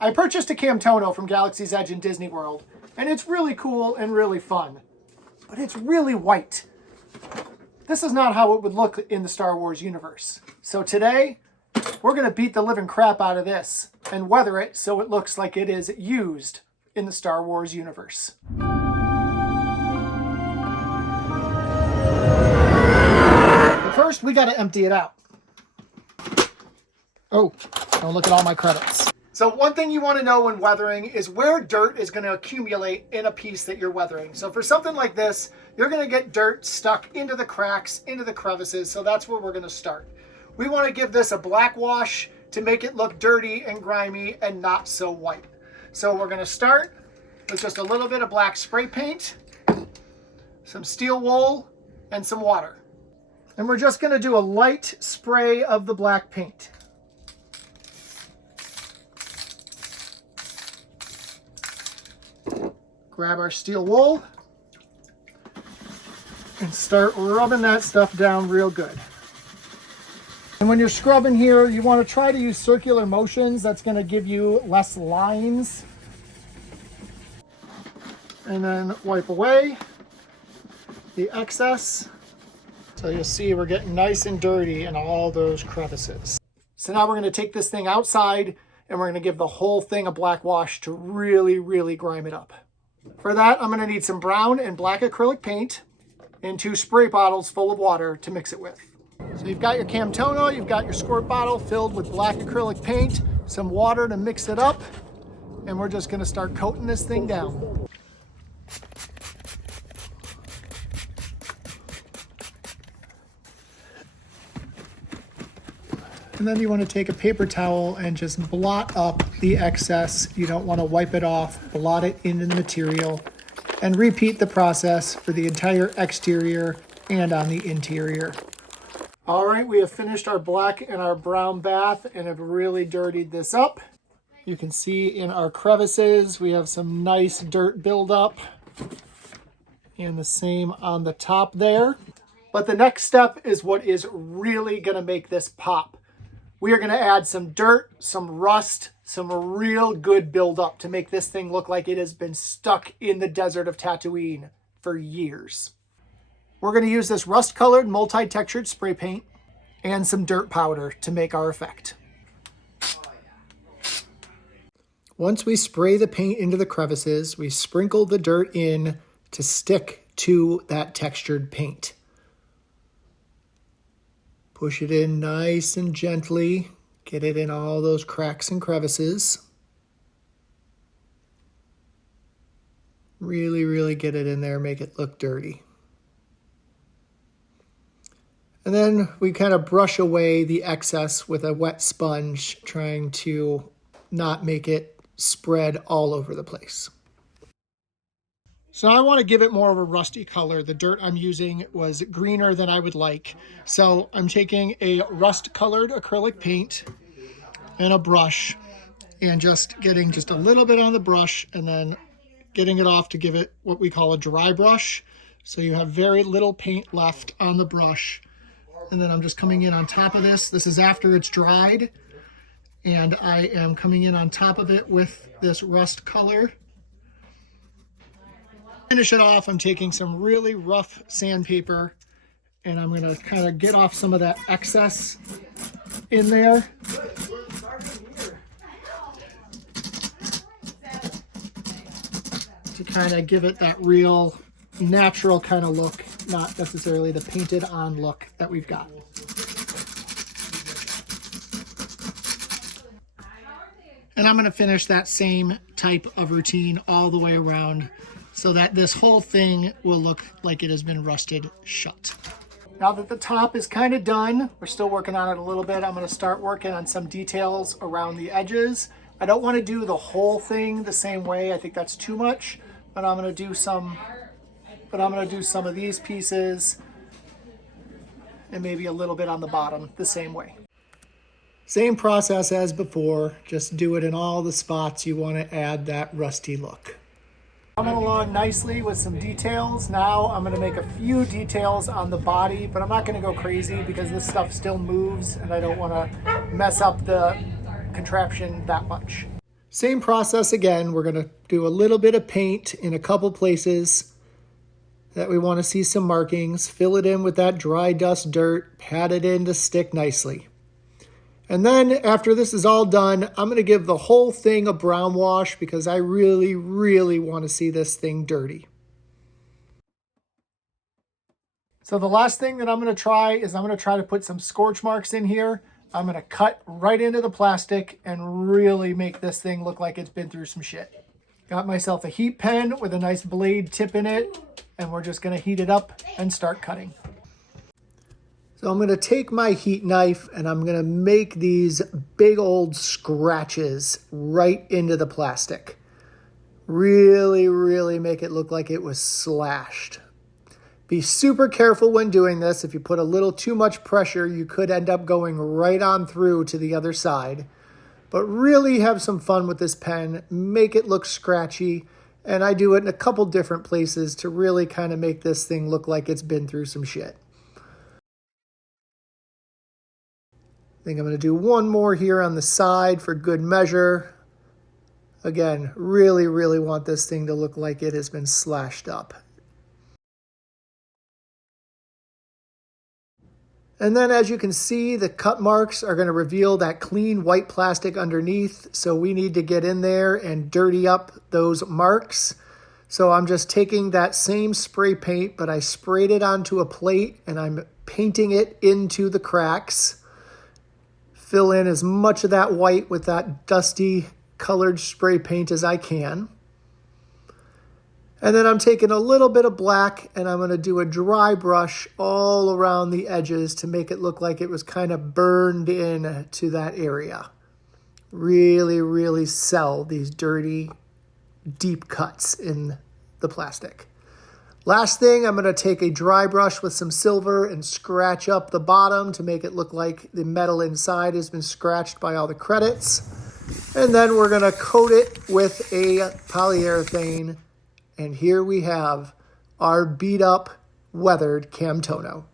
I purchased a Camtono from Galaxy's Edge in Disney World, and it's really cool and really fun, but it's really white. This is not how it would look in the Star Wars universe. So today, we're gonna beat the living crap out of this and weather it so it looks like it is used in the Star Wars universe. But first, we gotta empty it out. Oh, don't look at all my credits. So one thing you want to know when weathering is where dirt is going to accumulate in a piece that you're weathering. So for something like this, you're going to get dirt stuck into the cracks, into the crevices. So that's where we're going to start. We want to give this a black wash to make it look dirty and grimy and not so white. So we're going to start with just a little bit of black spray paint, some steel wool, and some water. And we're just going to do a light spray of the black paint. Grab our steel wool and start rubbing that stuff down real good. And when you're scrubbing here, you want to try to use circular motions. That's going to give you less lines. And then wipe away the excess. So you'll see we're getting nice and dirty in all those crevices. So now we're going to take this thing outside and we're going to give the whole thing a black wash to really, really grime it up. For that, I'm going to need some brown and black acrylic paint and 2 spray bottles full of water to mix it with. So you've got your Camtono, you've got your squirt bottle filled with black acrylic paint, some water to mix it up, and we're just going to start coating this thing down. And then you want to take a paper towel and just blot up the excess. You don't want to wipe it off, blot it into the material, and repeat the process for the entire exterior and on the interior. All right, we have finished our black and our brown bath and have really dirtied this up. You can see in our crevices, we have some nice dirt buildup, and the same on the top there. But the next step is what is really going to make this pop. We are going to add some dirt, some rust, some real good buildup to make this thing look like it has been stuck in the desert of Tatooine for years. We're going to use this rust-colored, multi-textured spray paint and some dirt powder to make our effect. Once we spray the paint into the crevices, we sprinkle the dirt in to stick to that textured paint. Push it in nice and gently. Get it in all those cracks and crevices. Really, really get it in there, make it look dirty. And then we kind of brush away the excess with a wet sponge, trying to not make it spread all over the place. So I want to give it more of a rusty color. The dirt I'm using was greener than I would like. So I'm taking a rust-colored acrylic paint and a brush and just getting just a little bit on the brush and then getting it off to give it what we call a dry brush. So you have very little paint left on the brush. And then I'm just coming in on top of this. This is after it's dried. And I am coming in on top of it with this rust color. Finish it off, I'm taking some really rough sandpaper and I'm going to kind of get off some of that excess in there. To kind of give it that real natural kind of look, not necessarily the painted on look that we've got. And I'm going to finish that same type of routine all the way around, so that this whole thing will look like it has been rusted shut. Now that the top is kind of done, we're still working on it a little bit. I'm going to start working on some details around the edges. I don't want to do the whole thing the same way. I think that's too much, but I'm going to do some of these pieces and maybe a little bit on the bottom the same way. Same process as before, just do it in all the spots you want to add that rusty look. Coming along nicely with some details. Now I'm going to make a few details on the body, but I'm not going to go crazy because this stuff still moves and I don't want to mess up the contraption that much. Same process again. We're going to do a little bit of paint in a couple places that we want to see some markings. Fill it in with that dry dust dirt, pat it in to stick nicely. And then after this is all done, I'm going to give the whole thing a brown wash because I really, really want to see this thing dirty. So the last thing that I'm going to try is I'm going to try to put some scorch marks in here. I'm going to cut right into the plastic and really make this thing look like it's been through some shit. Got myself a heat pen with a nice blade tip in it, and we're just going to heat it up and start cutting. So I'm going to take my heat knife and I'm going to make these big old scratches right into the plastic. Really, really make it look like it was slashed. Be super careful when doing this. If you put a little too much pressure, you could end up going right on through to the other side. But really have some fun with this pen. Make it look scratchy. And I do it in a couple different places to really kind of make this thing look like it's been through some shit. I think I'm going to do one more here on the side for good measure. Again, really, really want this thing to look like it has been slashed up. And then as you can see, the cut marks are going to reveal that clean white plastic underneath. So we need to get in there and dirty up those marks. So I'm just taking that same spray paint, but I sprayed it onto a plate and I'm painting it into the cracks. Fill in as much of that white with that dusty colored spray paint as I can. And then I'm taking a little bit of black and I'm going to do a dry brush all around the edges to make it look like it was kind of burned in to that area. Really, really sell these dirty, deep cuts in the plastic. Last thing, I'm going to take a dry brush with some silver and scratch up the bottom to make it look like the metal inside has been scratched by all the credits. And then we're going to coat it with a polyurethane. And here we have our beat up, weathered Camtono.